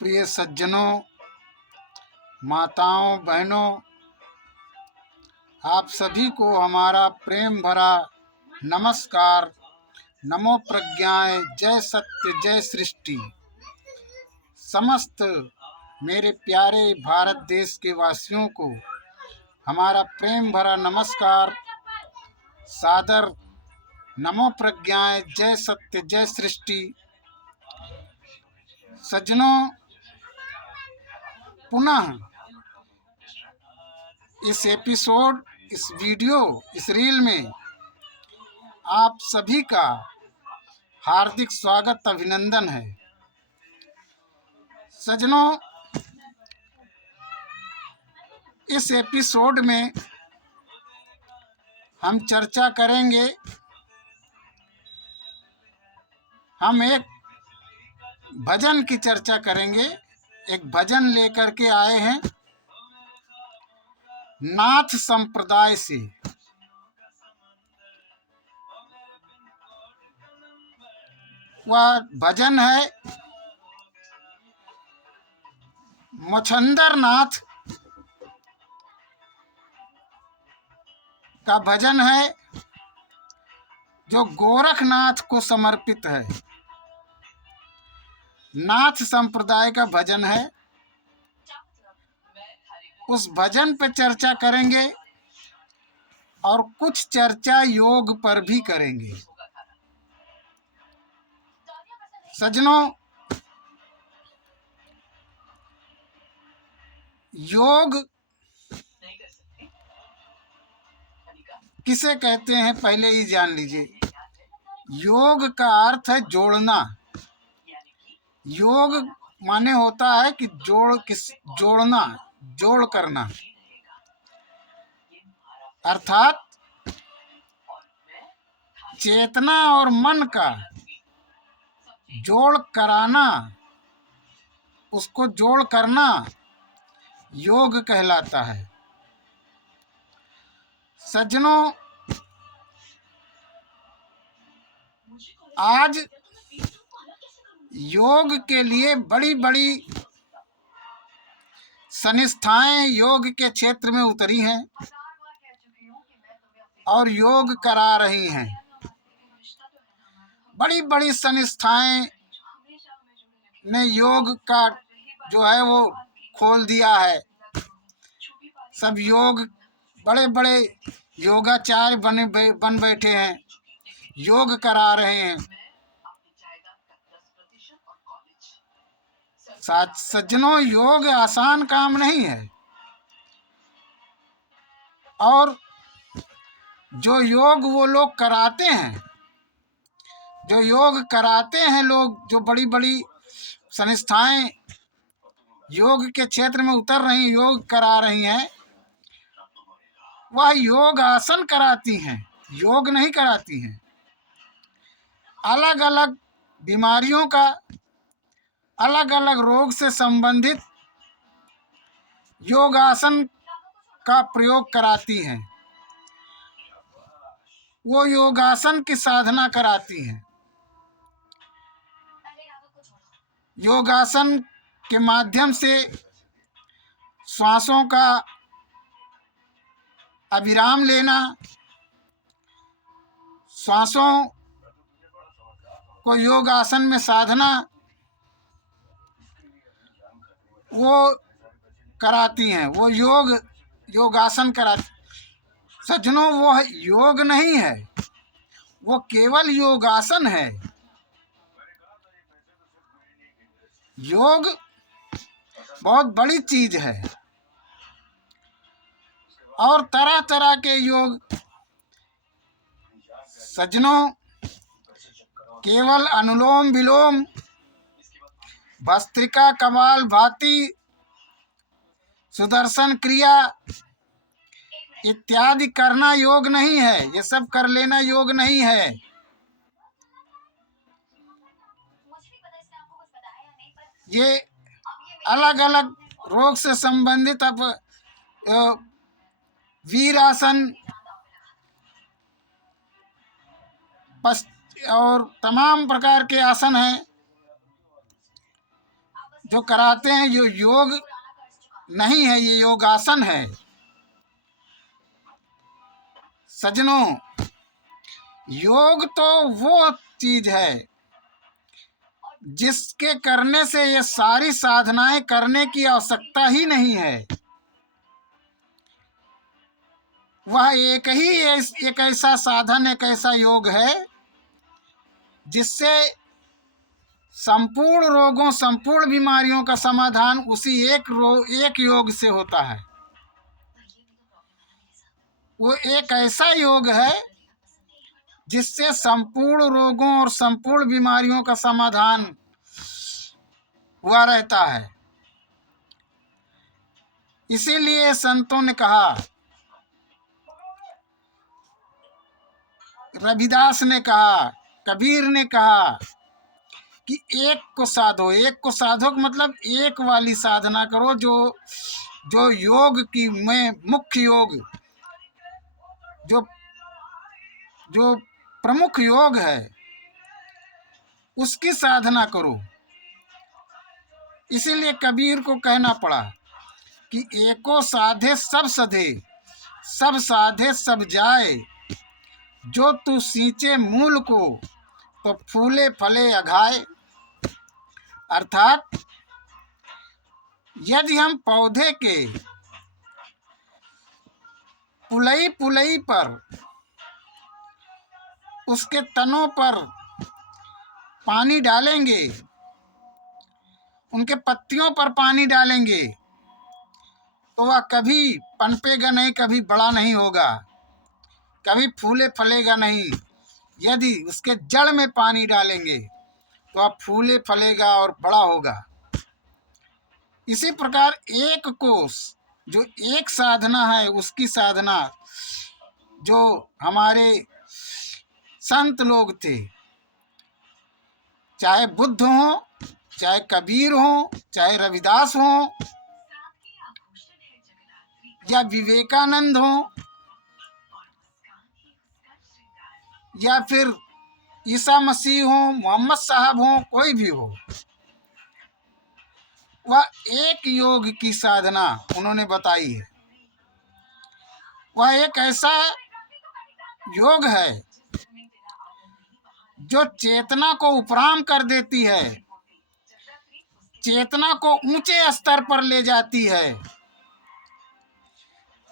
प्रिय सज्जनों, माताओं, बहनों, आप सभी को हमारा प्रेम भरा नमस्कार। नमो प्रज्ञाय, जय सत्य, जय सृष्टि। समस्त मेरे प्यारे भारत देश के वासियों को हमारा प्रेम भरा नमस्कार, सादर नमो प्रज्ञाय, जय सत्य, जय सृष्टि। सज्जनों, पुनः इस एपिसोड, इस वीडियो, इस रील में आप सभी का हार्दिक स्वागत, अभिनंदन है। सज्जनों, इस एपिसोड में हम चर्चा करेंगे, हम एक भजन की चर्चा करेंगे। एक भजन लेकर के आए हैं नाथ संप्रदाय से। वह भजन है मच्छंदर नाथ का भजन है, जो गोरखनाथ को समर्पित है। नाथ संप्रदाय का भजन है। उस भजन पर चर्चा करेंगे और कुछ चर्चा योग पर भी करेंगे। सज्जनों, योग किसे कहते हैं पहले ही जान लीजिए। योग का अर्थ है जोड़ना। योग माने होता है कि जोड़ना, जोड़ करना, अर्थात चेतना और मन का जोड़ कराना, उसको जोड़ करना योग कहलाता है। सज्जनों, आज योग के लिए बड़ी बड़ी संस्थाएं योग के क्षेत्र में उतरी हैं और योग करा रही हैं। बड़ी बड़ी संस्थाएं ने योग का जो है वो खोल दिया है। सब योग, बड़े बड़े योगाचार्य बन बैठे हैं, योग करा रहे हैं। सज्जनों, योग आसान काम नहीं है। और जो योग वो लोग कराते हैं, जो योग कराते हैं लोग, जो बड़ी बड़ी संस्थाएं योग के क्षेत्र में उतर रही, योग करा रही हैं, वह योग आसन कराती हैं, योग नहीं कराती हैं। अलग अलग बीमारियों का, अलग अलग रोग से संबंधित योगासन का प्रयोग कराती हैं। वो योगासन की साधना कराती हैं। योगासन के माध्यम से श्वासों का अविराम लेना, श्वासों को योगासन में साधना, वो कराती हैं। वो योगासन कराती। सज्जनों, वो योग नहीं है, वो केवल योगासन है। योग बहुत बड़ी चीज है और तरह तरह के योग। सज्जनों, केवल अनुलोम विलोम, भस्त्रिका, कपाल भाती, सुदर्शन क्रिया इत्यादि करना योग नहीं है। ये सब कर लेना योग नहीं है। ये अलग अलग रोग से संबंधित वीरासन और तमाम प्रकार के आसन हैं। जो कराते हैं, ये योग नहीं है, ये योगासन है। सज्जनों, योग तो वो चीज है जिसके करने से ये सारी साधनाएं करने की आवश्यकता ही नहीं है। वह एक ऐसा साधन, एक ऐसा योग है जिससे संपूर्ण रोगों, संपूर्ण बीमारियों का समाधान उसी एक योग से होता है। वो एक ऐसा योग है जिससे संपूर्ण रोगों और संपूर्ण बीमारियों का समाधान हुआ रहता है। इसीलिए संतों ने कहा, रविदास ने कहा, कबीर ने कहा कि एक को साधो। एक को साधो का मतलब एक वाली साधना करो, जो योग की में मुख्य योग, जो प्रमुख योग है, उसकी साधना करो। इसीलिए कबीर को कहना पड़ा कि एको साधे सब सधे, सब साधे सब जाए, जो तू सींचे मूल को तो फूले फले अघाए। अर्थात यदि हम पौधे के पुलई पुलई पर, उसके तनों पर पानी डालेंगे, उनके पत्तियों पर पानी डालेंगे, तो वह कभी पनपेगा नहीं, कभी बड़ा नहीं होगा, कभी फूले फलेगा नहीं। यदि उसके जड़ में पानी डालेंगे तो वह फूले फलेगा और बड़ा होगा। इसी प्रकार एक कोष, जो एक साधना है, उसकी साधना जो हमारे संत लोग थे, चाहे बुद्ध हो, चाहे कबीर हो, चाहे रविदास हो, या विवेकानंद हो, या फिर ईसा मसीह हो, मोहम्मद साहब हो, कोई भी हो, वह एक योग की साधना उन्होंने बताई है। वह एक ऐसा योग है जो चेतना को उपराम कर देती है, चेतना को ऊंचे स्तर पर ले जाती है,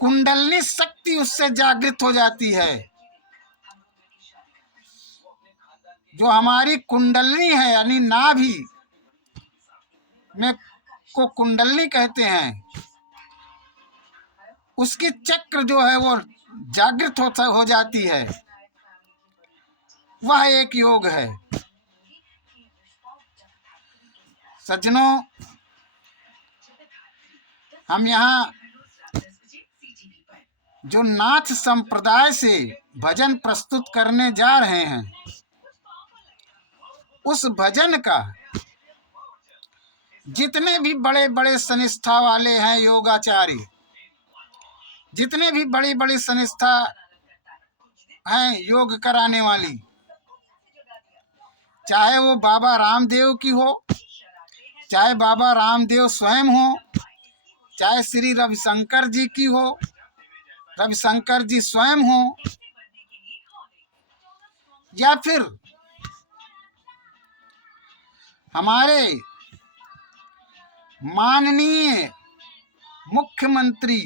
कुंडलनी शक्ति उससे जागृत हो जाती है। जो हमारी कुंडलनी है, यानी नाभि में को कुंडलनी कहते हैं, उसकी चक्र जो है वो जागृत हो जाती है। वह एक योग है। सज्जनों, हम यहाँ जो नाथ संप्रदाय से भजन प्रस्तुत करने जा रहे हैं, उस भजन का जितने भी बड़े बड़े संस्था वाले हैं, योगाचार्य, जितने भी बड़ी बड़ी संस्था हैं योग कराने वाली, चाहे वो बाबा रामदेव की हो, चाहे बाबा रामदेव स्वयं हो, चाहे श्री रविशंकर जी की हो, रविशंकर जी स्वयं हो, या फिर हमारे माननीय मुख्यमंत्री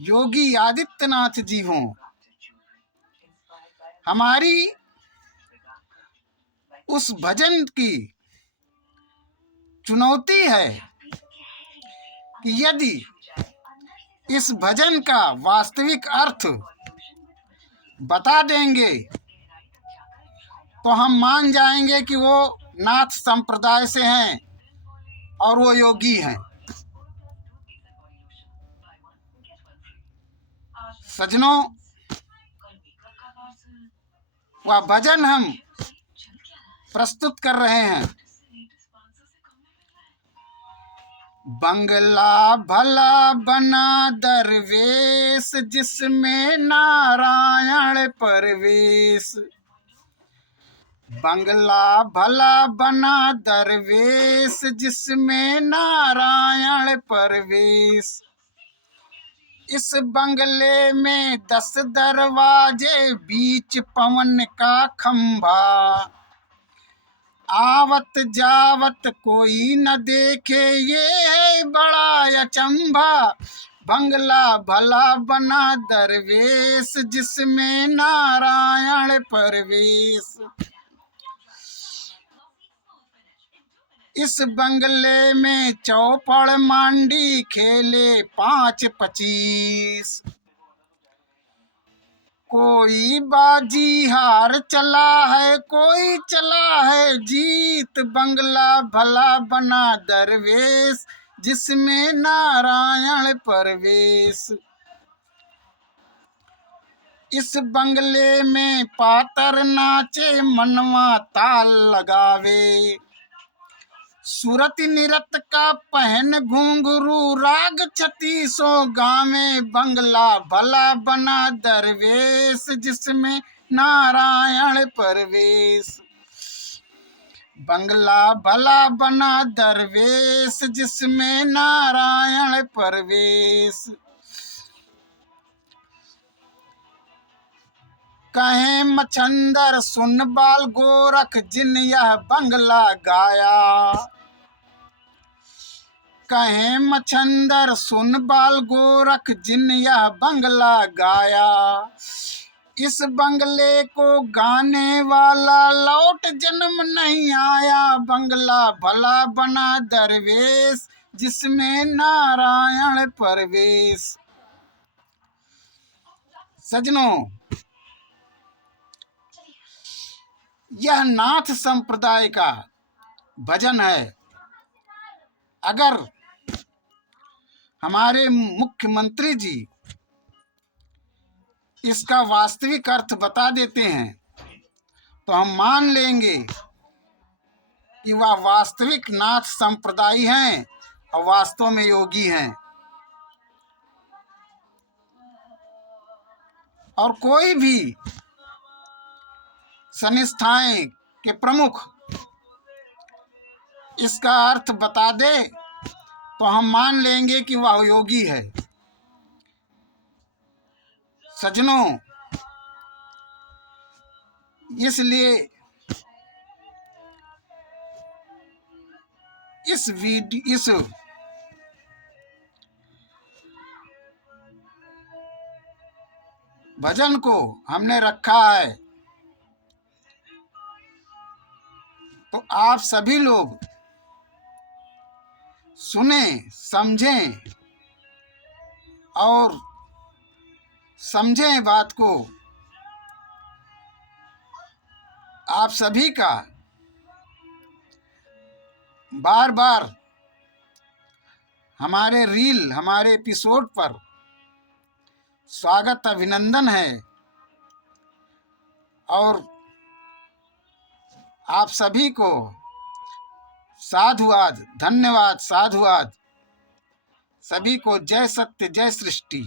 योगी आदित्यनाथ जी हों, हमारी उस भजन की चुनौती है कि यदि इस भजन का वास्तविक अर्थ बता देंगे तो हम मान जाएंगे कि वो नाथ संप्रदाय से हैं और वो योगी हैं। सज्जनों, वह भजन हम प्रस्तुत कर रहे हैं। बंगला भला बना दरवेश, जिसमें नारायण परवेश, बंगला भला बना दरवेश, जिसमें नारायण परवेश। इस बंगले में 10 दरवाजे, बीच पवन का खंभा। आवत जावत कोई न देखे, ये है बड़ा अचंभा। बंगला भला बना दरवेश, जिसमें नारायण परवेश। इस बंगले में चौपड़ मांडी, खेले 5-25। कोई बाजी हार चला है, कोई चला है जीत। बंगला भला बना दरवेश, जिसमें नारायण परवेश। इस बंगले में पातर नाचे, मनवा ताल लगावे। सुरति निरत का पहन घुंघरू, राग 36 गावे। बंगला भला बना दरवेश, जिसमें नारायण परवेश। बंगला भला बना दरवेश, जिसमें नारायण परवेश। कहे मछंदर सुन बाल गोरख, जिन यह बंगला गाया। कहे मछंदर सुन बाल गोरख, जिन यह बंगला गाया। इस बंगले को गाने वाला लौट जन्म नहीं आया। बंगला भला बना दरवेश, जिसमें नारायण परवेश। सजनों, यह नाथ संप्रदाय का भजन है। अगर हमारे मुख्यमंत्री जी इसका वास्तविक अर्थ बता देते हैं, तो हम मान लेंगे कि वह वास्तविक नाथ संप्रदायी हैं और वास्तव में योगी हैं। और कोई भी संस्थाएं के प्रमुख इसका अर्थ बता दे, तो हम मान लेंगे कि वह योगी है। सजनों, इसलिए इस भजन को हमने रखा है, तो आप सभी लोग सुने, समझें और समझें बात को। आप सभी का बार बार हमारे रील, हमारे एपिसोड पर स्वागत, अभिनंदन है। और आप सभी को साधुवाद, धन्यवाद, साधुवाद। सभी को जय सत्य, जय सृष्टि।